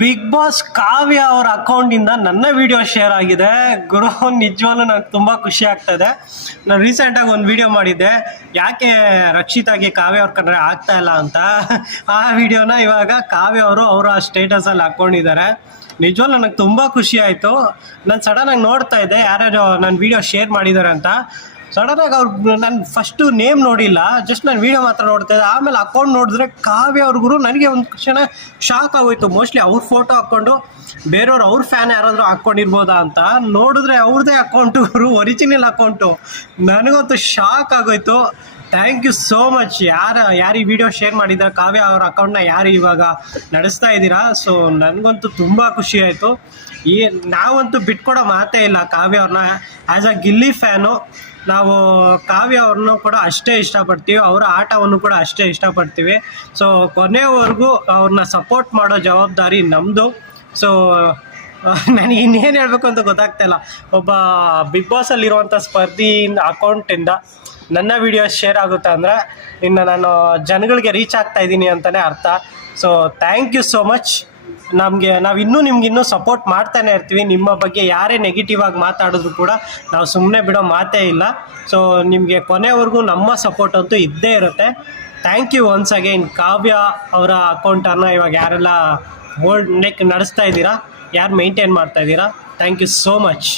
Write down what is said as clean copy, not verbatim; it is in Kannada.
ಬಿಗ್ ಬಾಸ್ ಕಾವ್ಯ ಅವರ ಅಕೌಂಟಿಂದ ನನ್ನ ವಿಡಿಯೋ ಶೇರ್ ಆಗಿದೆ. ಗುರು ನಿಜವಾಗ್ಲೂ ನನಗೆ ತುಂಬ ಖುಷಿ ಆಗ್ತಾಯಿದೆ. ನಾನು ರೀಸೆಂಟಾಗಿ ಒಂದು ವಿಡಿಯೋ ಮಾಡಿದ್ದೆ, ಯಾಕೆ ರಕ್ಷಿತಾಗೆ ಕಾವ್ಯ ಅವ್ರ ಕಂಡ್ರೆ ಆಗ್ತಾ ಇಲ್ಲ ಅಂತ. ಆ ವಿಡಿಯೋನ ಇವಾಗ ಕಾವ್ಯ ಅವರು ಅವರ ಸ್ಟೇಟಸಲ್ಲಿ ಹಾಕ್ಕೊಂಡಿದ್ದಾರೆ. ನಿಜವಾಗ್ಲೂ ನನಗೆ ತುಂಬ ಖುಷಿ ಆಯಿತು. ನಾನು ಸಡನ್ನಾಗಿ ನೋಡ್ತಾ ಇದ್ದೆ ಯಾರ್ಯಾರು ನನ್ನ ವಿಡಿಯೋ ಶೇರ್ ಮಾಡಿದ್ದಾರೆ ಅಂತ. ಸಡನ್ನಾಗಿ ಅವ್ರು ನಾನು ಫಸ್ಟು ನೇಮ್ ನೋಡಿಲ್ಲ, ಜಸ್ಟ್ ನಾನು ವೀಡಿಯೋ ಮಾತ್ರ ನೋಡ್ತಾ ಇದ್ದೆ. ಆಮೇಲೆ ಅಕೌಂಟ್ ನೋಡಿದ್ರೆ ಕಾವ್ಯ ಅವ್ರಿಗೂ ನನಗೆ ಒಂದು ಕ್ಷಣ ಶಾಕ್ ಆಗೋಯ್ತು. ಮೋಸ್ಟ್ಲಿ ಅವ್ರ ಫೋಟೋ ಹಾಕ್ಕೊಂಡು ಬೇರೆಯವ್ರು ಅವ್ರ ಫ್ಯಾನ್ ಯಾರಾದರೂ ಹಾಕ್ಕೊಂಡಿರ್ಬೋದಾ ಅಂತ ನೋಡಿದ್ರೆ ಅವ್ರದ್ದೇ ಅಕೌಂಟು, ಒರಿಜಿನಲ್ ಅಕೌಂಟು. ನನಗಂತೂ ಶಾಕ್ ಆಗೋಯ್ತು. Thank you so much. ಯಾರು ಈ ವಿಡಿಯೋ ಶೇರ್ ಮಾಡಿದ್ದಾರೆ, ಕಾವ್ಯ ಅವ್ರ ಅಕೌಂಟ್ನ ಯಾರು ಇವಾಗ ನಡೆಸ್ತಾ ಇದ್ದೀರಾ. ಸೊ ನನಗಂತೂ ತುಂಬ ಖುಷಿ ಆಯಿತು. ನಾವಂತೂ ಬಿಟ್ಕೊಡೋ ಮಾತೇ ಇಲ್ಲ ಕಾವ್ಯ ಅವ್ರನ್ನ. ಆ್ಯಸ್ ಅ ಗಿಲ್ಲಿ ಫ್ಯಾನು ನಾವು ಕಾವ್ಯ ಅವ್ರನ್ನೂ ಕೂಡ ಅಷ್ಟೇ ಇಷ್ಟಪಡ್ತೀವಿ, ಅವರ ಆಟವನ್ನು ಕೂಡ ಅಷ್ಟೇ ಇಷ್ಟಪಡ್ತೀವಿ. ಸೊ ಕೊನೆಯವರೆಗೂ ಅವ್ರನ್ನ ಸಪೋರ್ಟ್ ಮಾಡೋ ಜವಾಬ್ದಾರಿ ನಮ್ಮದು. ಸೊ ನನಗೆ ಇನ್ನೇನು ಹೇಳಬೇಕು ಅಂತ ಗೊತ್ತಾಗ್ತಾಯಿಲ್ಲ. ಒಬ್ಬ ಬಿಗ್ ಬಾಸಲ್ಲಿರುವಂಥ ಸ್ಪರ್ಧಿ ಅಕೌಂಟಿಂದ ನನ್ನ ವಿಡಿಯೋಸ್ ಶೇರ್ ಆಗುತ್ತೆ ಅಂದರೆ ಇನ್ನು ನಾನು ಜನಗಳಿಗೆ ರೀಚ್ ಆಗ್ತಾ ಇದ್ದೀನಿ ಅಂತಲೇ ಅರ್ಥ. So thank you so much. ನಾವಿನ್ನೂ ನಿಮ್ಗಿನ್ನೂ ಸಪೋರ್ಟ್ ಮಾಡ್ತಾನೆ ಇರ್ತೀವಿ. ನಿಮ್ಮ ಬಗ್ಗೆ ಯಾರೇ ನೆಗೆಟಿವ್ ಆಗಿ ಮಾತಾಡಿದ್ರು ಕೂಡ ನಾವು ಸುಮ್ಮನೆ ಬಿಡೋ ಮಾತೇ ಇಲ್ಲ. ಸೊ ನಿಮಗೆ ಕೊನೆವರೆಗೂ ನಮ್ಮ ಸಪೋರ್ಟ್ ಅಂತೂ ಇದ್ದೇ ಇರುತ್ತೆ. Thank you once again. Kavya ಅವರ ಅಕೌಂಟನ್ನು ಇವಾಗ ಯಾರೆಲ್ಲ ನಡೆಸ್ತಾ ಇದ್ದೀರಾ, ಯಾರು ಮೇಂಟೈನ್ ಮಾಡ್ತಾ ಇದ್ದೀರಾ, ಥ್ಯಾಂಕ್ ಯು ಸೋ ಮಚ್.